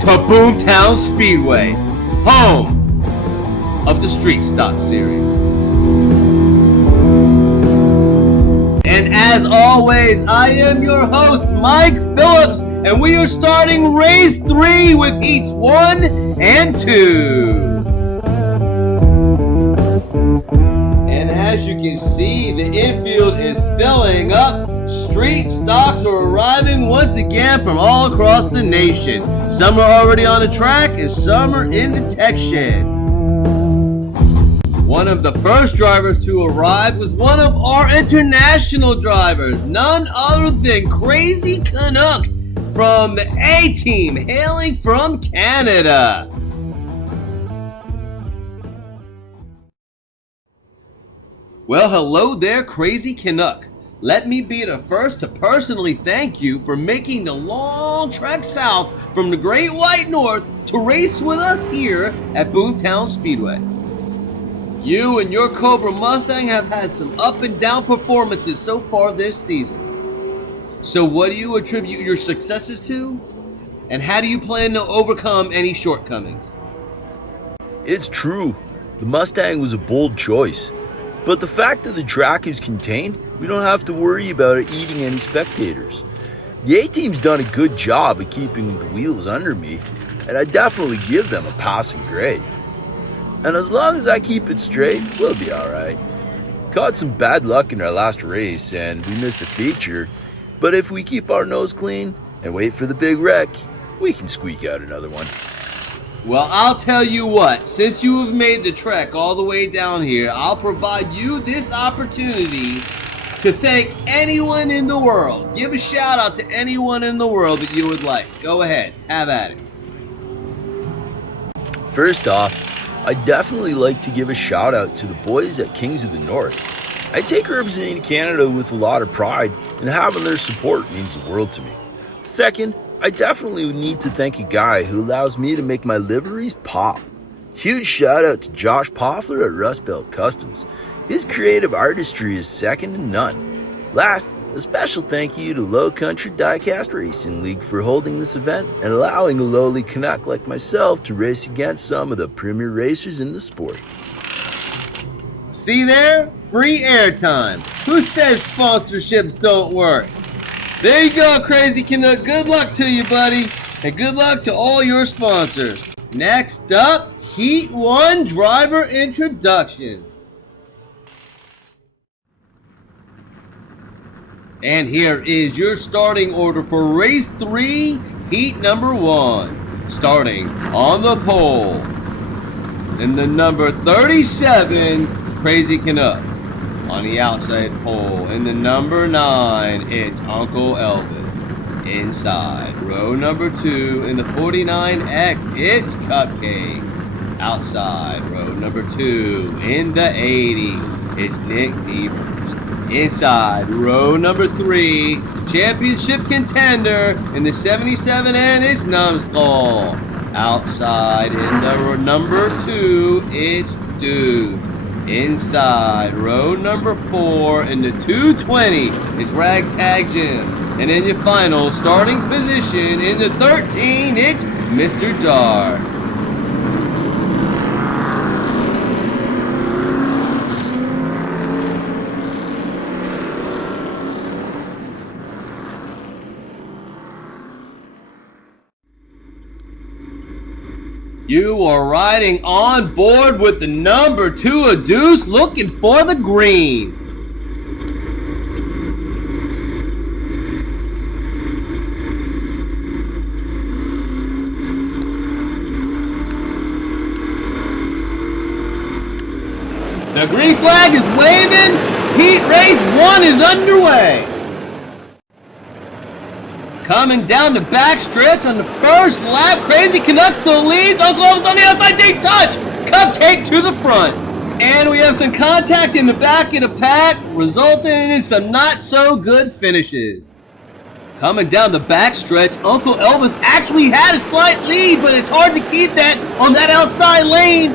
to Boomtown Speedway, home of the Street Stock Series. And as always, I am your host, Mike Phillips, and we are starting race 3 with heats 1 and 2. And as you can see, the infield is filling up. Street stocks are arriving once again from all across the nation. Some are already on the track and some are in the tech shed. One of the first drivers to arrive was one of our international drivers, none other than Crazy Canuck from the A-Team, hailing from Canada. Well, hello there, Crazy Canuck. Let me be the first to personally thank you for making the long trek south from the Great White North to race with us here at Boomtown Speedway. You and your Cobra Mustang have had some up and down performances so far this season. So what do you attribute your successes to? And how do you plan to overcome any shortcomings? It's true. The Mustang was a bold choice. But the fact that the track is contained, we don't have to worry about it eating any spectators. The A-Team's done a good job of keeping the wheels under me, and I definitely give them a passing grade. And as long as I keep it straight, we'll be alright. Caught some bad luck in our last race, and we missed a feature, but if we keep our nose clean and wait for the big wreck, we can squeak out another one. Well, I'll tell you what, since you have made the trek all the way down here, I'll provide you this opportunity to thank anyone in the world. Give a shout out to anyone in the world that you would like. Go ahead, have at it. First off, I'd definitely like to give a shout out to the boys at Kings of the North. I take representing Canada with a lot of pride, and having their support means the world to me. Second, I definitely need to thank a guy who allows me to make my liveries pop. Huge shout out to Josh Poffler at Rust Belt Customs. His creative artistry is second to none. Last, a special thank you to Low Country Diecast Racing League for holding this event and allowing a lowly Canuck like myself to race against some of the premier racers in the sport. See there? Free airtime. Who says sponsorships don't work? There you go, Crazy Canuck. Good luck to you, buddy. And good luck to all your sponsors. Next up, Heat 1 driver introduction. And here is your starting order for race 3, heat number 1. Starting on the pole. In the number 37, Crazy Canuck. On the outside pole, in the number 9, it's Uncle Elvis. Inside, row number 2, in the 49X, it's Cupcake. Outside, row number 2, in the 80, it's Nick Devers. Inside, row number 3, championship contender, in the 77N, it's Numbskull. Outside, in the number 2, it's Dudes. Inside, row number 4, in the 220, it's Ragtag Jim. And in your final starting position, in the 13, it's Mr. Dark. You are riding on board with the number 2 of Deuce, looking for the green. The green flag is waving. Heat race 1 is underway. Coming down the back stretch on the first lap, Crazy Canuck still leads. Uncle Elvis on the outside, they touch. Cupcake to the front. And we have some contact in the back of the pack, resulting in some not so good finishes. Coming down the back stretch, Uncle Elvis actually had a slight lead, but it's hard to keep that on that outside lane.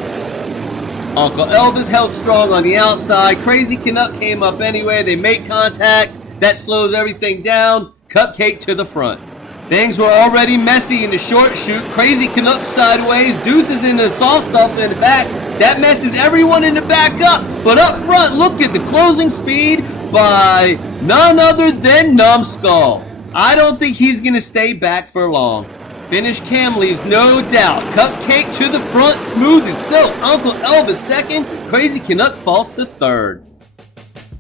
Uncle Elvis held strong on the outside. Crazy Canuck came up anyway. They make contact. That slows everything down. Cupcake to the front. Things were already messy in the short shoot. Crazy Canuck sideways. Deuce is in the soft stuff in the back. That messes everyone in the back up. But up front, look at the closing speed by none other than Numbskull. I don't think he's going to stay back for long. Finish cam leaves no doubt. Cupcake to the front, smooth as silk. Uncle Elvis second. Crazy Canuck falls to third.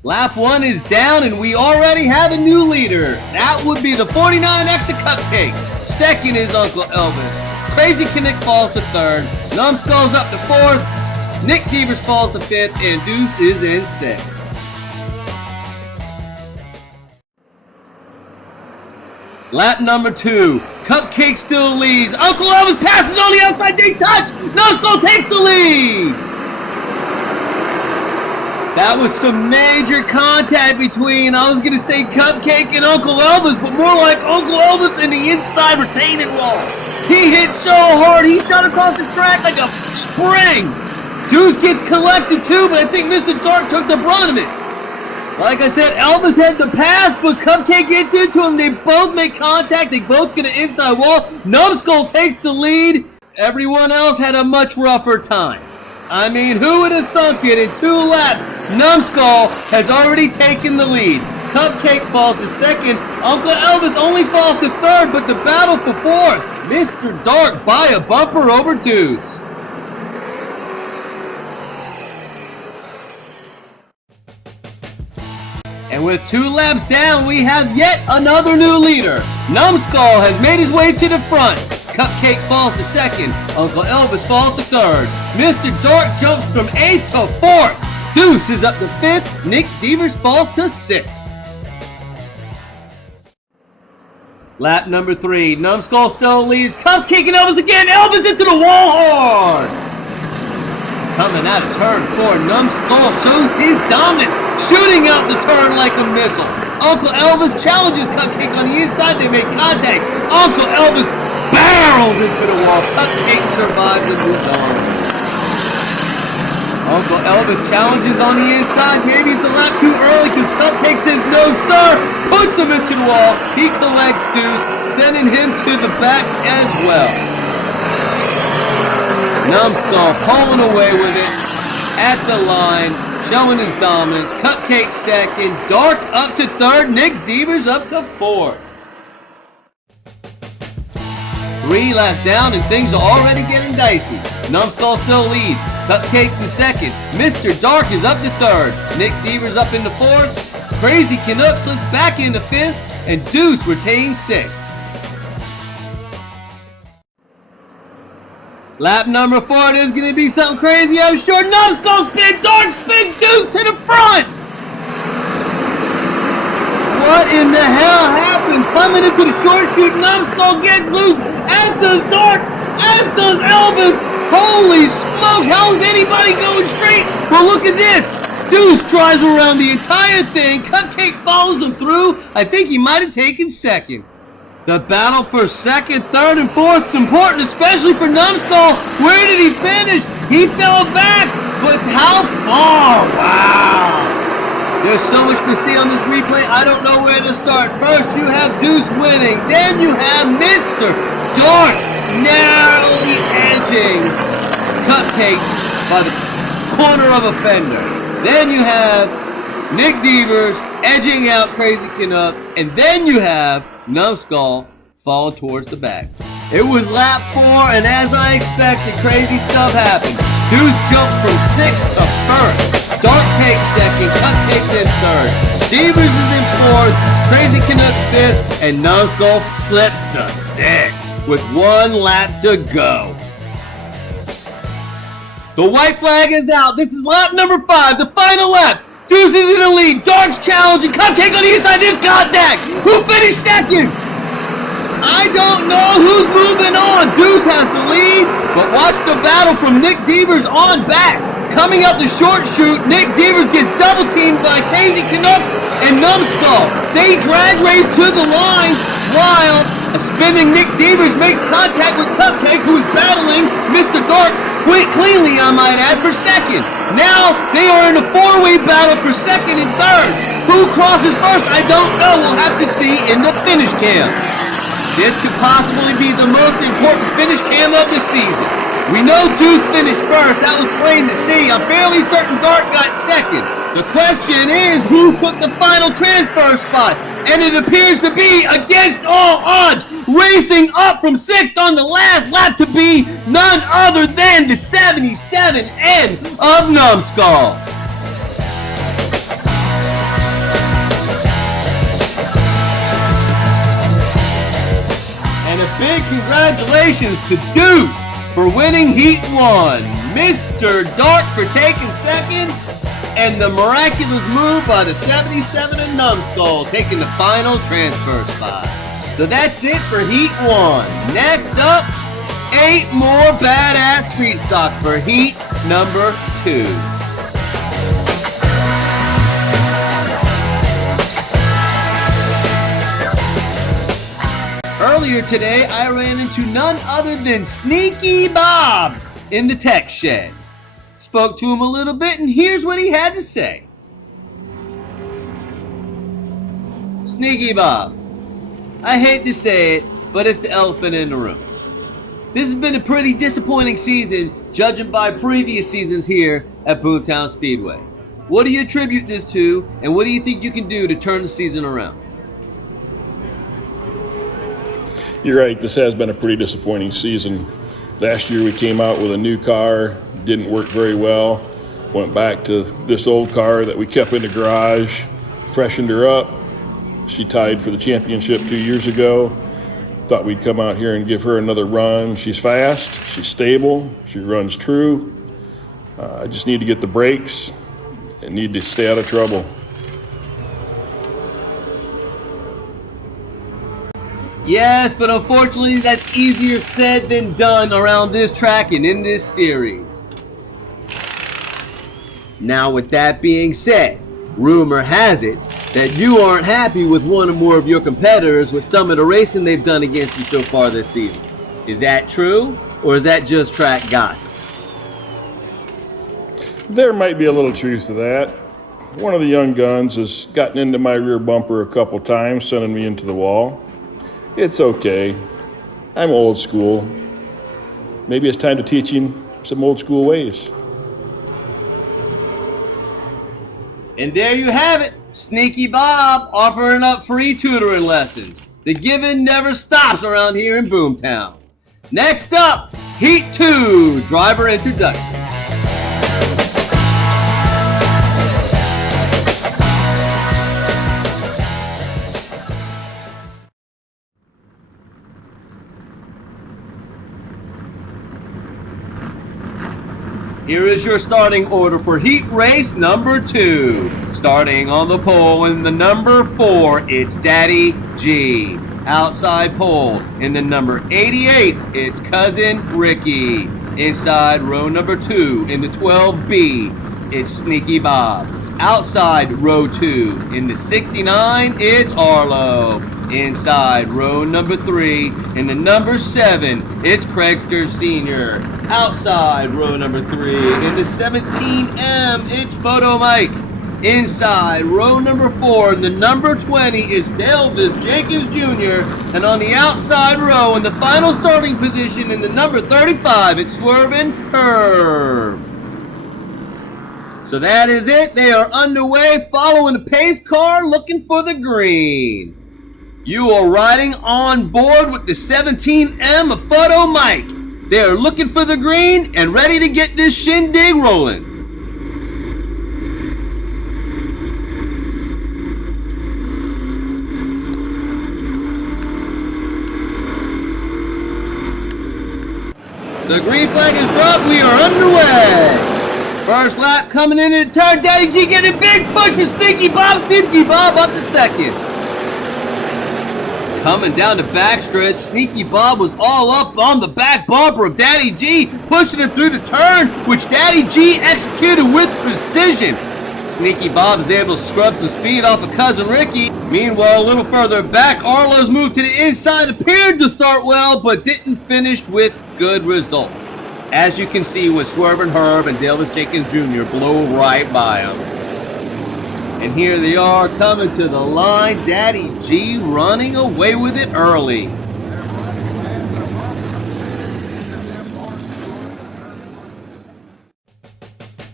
Lap 1 is down, and we already have a new leader. That would be the 49X of Cupcake. Second is Uncle Elvis. Crazy Canuck falls to third. Numbskull's up to fourth. Nick Devers falls to fifth, and Deuce is in sixth. Lap number 2. Cupcake still leads. Uncle Elvis passes on the outside. They touch. Numbskull takes the lead. That was some major contact between, I was going to say Cupcake and Uncle Elvis, but more like Uncle Elvis and the inside retaining wall. He hit so hard, he shot across the track like a spring. Deuce gets collected too, but I think Mr. Dark took the brunt of it. Like I said, Elvis had the pass, but Cupcake gets into him. They both make contact. They both get an inside wall. Numbskull takes the lead. Everyone else had a much rougher time. I mean, who would have thunk it in 2 laps? Numbskull has already taken the lead. Cupcake falls to second. Uncle Elvis only falls to third, but the battle for fourth. Mr. Dark by a bumper over Deuce. And with 2 laps down, we have yet another new leader. Numbskull has made his way to the front. Cupcake falls to second. Uncle Elvis falls to third. Mr. Dark jumps from 8th to 4th. Deuce is up to 5th. Nick Devers falls to 6th. Lap number 3. Numbskull still leads. Cupcake and Elvis again. Elvis into the wall hard. Coming out of turn 4, Numbskull shows his dominance, shooting out the turn like a missile. Uncle Elvis challenges Cupcake on the inside. They make contact. Uncle Elvis barrels into the wall. Cupcake survives and moves on. Uncle Elvis challenges on the inside. Maybe it's a lap too early because Cupcake says no sir. Puts him into the wall. He collects Deuce, sending him to the back as well. Numbskull pulling away with it at the line, showing his dominance. Cupcake second. Dark up to third. Nick Devers up to fourth. 3 laps down and things are already getting dicey. Numbskull still leads. Cupcake's in second. Mr. Dark is up to third. Nick Devers up into fourth. Crazy Canuck slips back into fifth. And Deuce retains sixth. Lap number 4, there's going to be something crazy, I'm sure. Numbskull spin, Dark spin, Deuce to the front! What in the hell happened? Coming into the short shoot, Numbskull gets loose, as does Dark, as does Elvis. Holy smokes, how is anybody going straight? Well, look at this. Deuce drives around the entire thing. Cupcake follows him through. I think he might have taken second. The battle for second, third, and fourth is important, especially for Numbskull. Where did he finish? He fell back, but how far? Wow. There's so much to see on this replay, I don't know where to start. First, you have Deuce winning. Then you have Mr. Dark narrowly edging Cupcake by the corner of a fender. Then you have Nick Devers edging out Crazy Canuck. And then you have Numbskull fall towards the back. It was lap 4, and as I expected, crazy stuff happened. Deuce jumped from 6th to 1st. Dark takes second, Cupcake's in 3rd. Devers is in 4th, Crazy Canuck 5th, and Numbskull slips to 6th with 1 lap to go. The white flag is out. This is lap number 5, the final lap. Deuce is in the lead. Dark's challenging. Cupcake on the inside. There's contact. Who finished second? I don't know who's moving on. Deuce has the lead, but watch the battle from Nick Devers on back. Coming up the short shoot, Nick Devers gets double teamed by Crazy Canuck and Numbskull. They drag race to the line while a spinning Nick Devers makes contact with Cupcake, who is battling Mr. Dark cleanly, I might add, for second. Now they are in a 4-way battle for second and third. Who crosses first? I don't know. We'll have to see in the finish cam. This could possibly be the most important finish cam of the season. We know Deuce finished first. That was plain to see. I'm fairly certain Dart got second. The question is, who took the final transfer spot? And it appears to be, against all odds, racing up from 6th on the last lap to be none other than the 77N of Numbskull. And a big congratulations to Deuce for winning Heat 1, Mr. Dart for taking second, and the miraculous move by the 77 of Numbskull taking the final transfer spot. So that's it for Heat 1. Next up, 8 more badass street stock for Heat number 2. Earlier today, I ran into none other than Sneaky Bob in the tech shed. Spoke to him a little bit, and here's what he had to say. Sneaky Bob, I hate to say it, but it's the elephant in the room. This has been a pretty disappointing season, judging by previous seasons here at Boomtown Speedway. What do you attribute this to, and what do you think you can do to turn the season around? You're right, this has been a pretty disappointing season. Last year we came out with a new car, didn't work very well. Went back to this old car that we kept in the garage, freshened her up. She tied for the championship 2 years ago. Thought we'd come out here and give her another run. She's fast, she's stable, she runs true. I just need to get the brakes and need to stay out of trouble. Yes, but unfortunately that's easier said than done around this track and in this series. Now with that being said, rumor has it that you aren't happy with one or more of your competitors with some of the racing they've done against you so far this season. Is that true, or is that just track gossip? There might be a little truth to that. One of the young guns has gotten into my rear bumper a couple times, sending me into the wall. It's okay. I'm old school. Maybe it's time to teach him some old school ways. And there you have it. Sneaky Bob offering up free tutoring lessons. The giving never stops around here in Boomtown. Next up, Heat 2 driver introduction. Here is your starting order for Heat Race number 2. Starting on the pole in the number 4, it's Daddy G. Outside pole in the number 88, it's Cousin Ricky. Inside row number 2 in the 12B, it's Sneaky Bob. Outside row 2 in the 69, it's Arlo. Inside row number 3 in the number 7, it's Craigster Sr. Outside row number 3 in the 17M, it's Photo Mike. Inside row number 4 in the number 20 is Delvis Jenkins Jr. And on the outside row in the final starting position in the number 35, it's Swervin' Herb. So that is it. They are underway, following the pace car, looking for the green. You are riding on board with the 17M of Photo Mike. They are looking for the green and ready to get this shindig rolling. The green flag is dropped. We are underway. First lap coming in the turn. Daddy G getting a big push from Sneaky Bob. Sneaky Bob up to second. Coming down the backstretch, Sneaky Bob was all up on the back bumper of Daddy G, pushing him through the turn, which Daddy G executed with precision. Sneaky Bob is able to scrub some speed off of Cousin Ricky. Meanwhile, a little further back, Arlo's move to the inside appeared to start well, but didn't finish with good results. As you can see, with Swervin' Herb and Delvis Jenkins Jr. blow right by him. And here they are coming to the line. Daddy G running away with it early.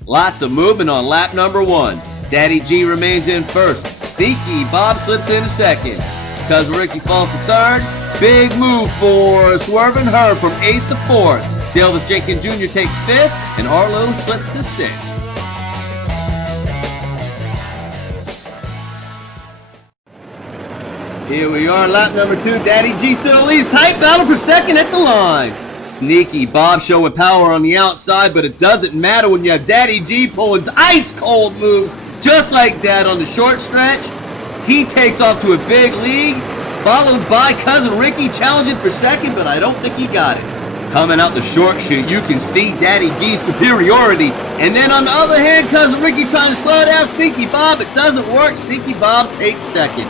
Lots of movement on lap number 1. Daddy G remains in first. Sneaky Bob slips into second. Cousin Ricky falls to third. Big move for Swervin' Herb from 8th to 4th. Delvis Jenkins Jr. takes 5th, and Arlo slips to 6th. Here we are on lap number 2. Daddy G still leads. Tight battle for second at the line. Sneaky Bob showing power on the outside, but it doesn't matter when you have Daddy G pulling ice cold moves just like that on the short stretch. He takes off to a big lead, followed by Cousin Ricky challenging for second, but I don't think he got it. Coming out the short chute, you can see Daddy G's superiority. And then on the other hand, Cousin Ricky trying to slow down Sneaky Bob. It doesn't work. Sneaky Bob takes second.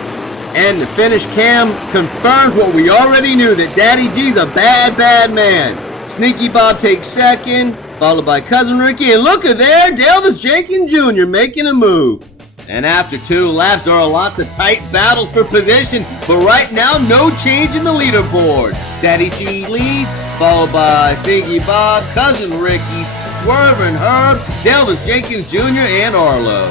And the finish cam confirms what we already knew, that Daddy G's a bad, bad man. Sneaky Bob takes second, followed by Cousin Ricky. And look at there, Delvis Jenkins Jr. making a move. And after 2 laps, there are lots of tight battles for position. But right now, no change in the leaderboard. Daddy G leads, followed by Sneaky Bob, Cousin Ricky, Swervin' Herb, Delvis Jenkins Jr., and Arlo.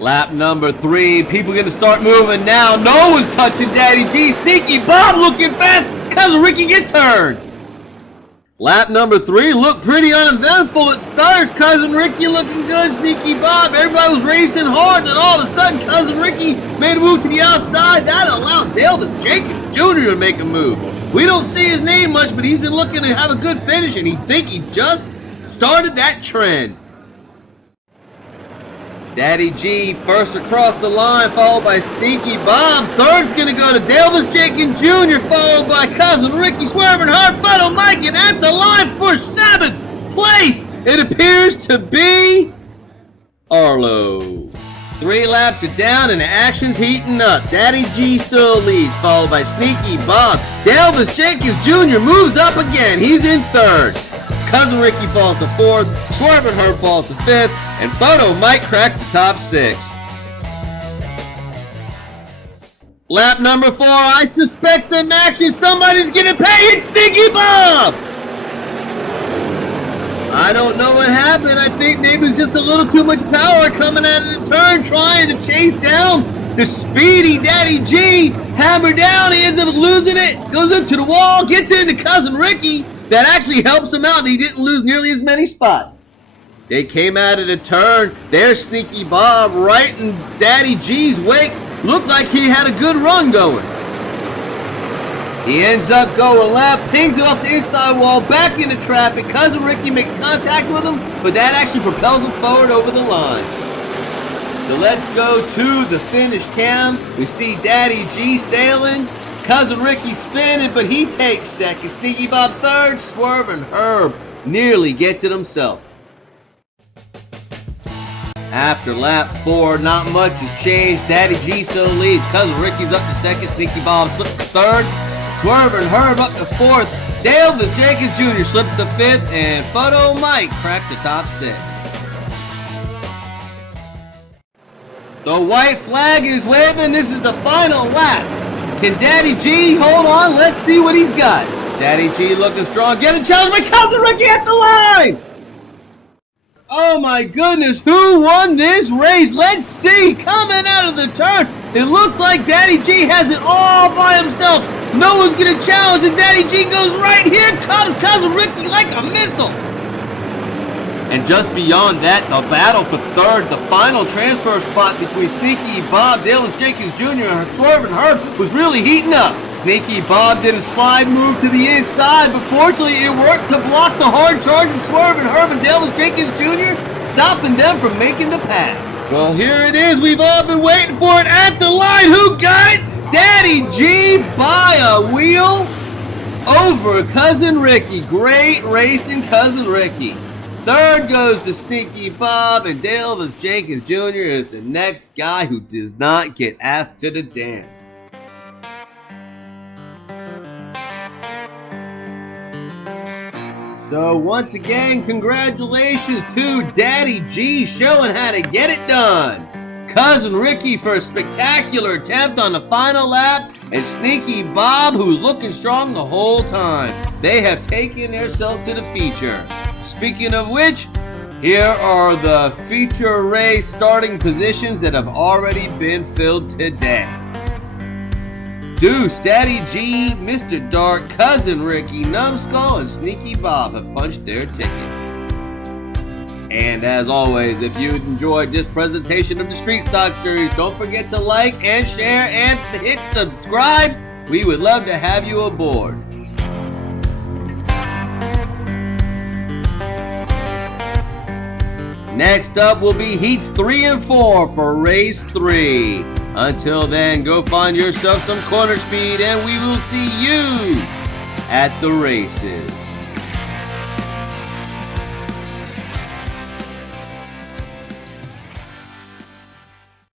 Lap number 3, people gonna start moving now. No one's touching Daddy G. Sneaky Bob looking fast. Cousin Ricky gets turned. Lap number 3 looked pretty uneventful at first. Cousin Ricky looking good. Sneaky Bob. Everybody was racing hard, and all of a sudden, Cousin Ricky made a move to the outside. That allowed Delvis Jenkins Jr. to make a move. We don't see his name much, but he's been looking to have a good finish, and he just started that trend. Daddy G first across the line, followed by Sneaky Bob. Third's going to go to Delvis Jenkins Jr., followed by Cousin Ricky, Swervin' Herb, Photo Mike, and at the line for 7th place, it appears to be Arlo. 3 laps are down and the action's heating up. Daddy G still leads, followed by Sneaky Bob. Delvis Jenkins Jr. moves up again. He's in 3rd. Cousin Ricky falls to 4th, Swervin' Herb falls to 5th, and Photo Mike cracks the top 6. Lap number 4, I suspect some action. Somebody's getting paid. It's Sneaky Bob! I don't know what happened. I think maybe it was just a little too much power coming out of the turn, trying to chase down the speedy Daddy G. Hammer down, he ends up losing it, goes into the wall, gets into Cousin Ricky. That actually helps him out. He didn't lose nearly as many spots. They came out of the turn. There's Sneaky Bob right in Daddy G's wake. Looked like he had a good run going. He ends up going left, pings it off the inside wall, back into traffic. Cousin Ricky makes contact with him, but that actually propels him forward over the line. So let's go to the finish cam. We see Daddy G sailing. Cousin Ricky spinning, but he takes second. Sneaky Bob 3rd. Swervin' Herb nearly gets it himself. After lap 4, not much has changed. Daddy G still leads. Cousin Ricky's up to 2nd. Sneaky Bob slips to 3rd. Swervin' Herb up to 4th. Delvis Jenkins Jr. slips to 5th. And Photo Mike cracks the top 6. The white flag is waving. This is the final lap. Can Daddy G hold on? Let's see what he's got. Daddy G looking strong. Getting challenged by Cousin Ricky at the line. Oh my goodness, who won this race? Let's see. Coming out of the turn, it looks like Daddy G has it all by himself. No one's going to challenge, and Daddy G goes right. Here comes Cousin Ricky like a missile. And just beyond that, the battle for 3rd, the final transfer spot between Sneaky Bob, Delvis Jenkins Jr., and Swervin' Herb was really heating up. Sneaky Bob did a slide move to the inside, but fortunately it worked to block the hard charge of Swervin' Herb and Delvis Jenkins Jr., stopping them from making the pass. Well, here it is. We've all been waiting for it at the line. Who got it? Daddy G by a wheel over Cousin Ricky. Great racing, Cousin Ricky. 3rd goes to Sneaky Bob, and Delvis Jenkins Jr. is the next guy who does not get asked to the dance. So once again, congratulations to Daddy G showing how to get it done. Cousin Ricky for a spectacular attempt on the final lap, and Sneaky Bob, who's looking strong the whole time. They have taken themselves to the feature. Speaking of which, here are the feature race starting positions that have already been filled today. Deuce, Daddy G, Mr. Dark, Cousin Ricky, Numbskull, and Sneaky Bob have punched their ticket. And as always, if you enjoyed this presentation of the Street Stock Series, don't forget to like and share and hit subscribe. We would love to have you aboard. Next up will be Heats 3 and 4 for Race 3. Until then, go find yourself some corner speed and we will see you at the races.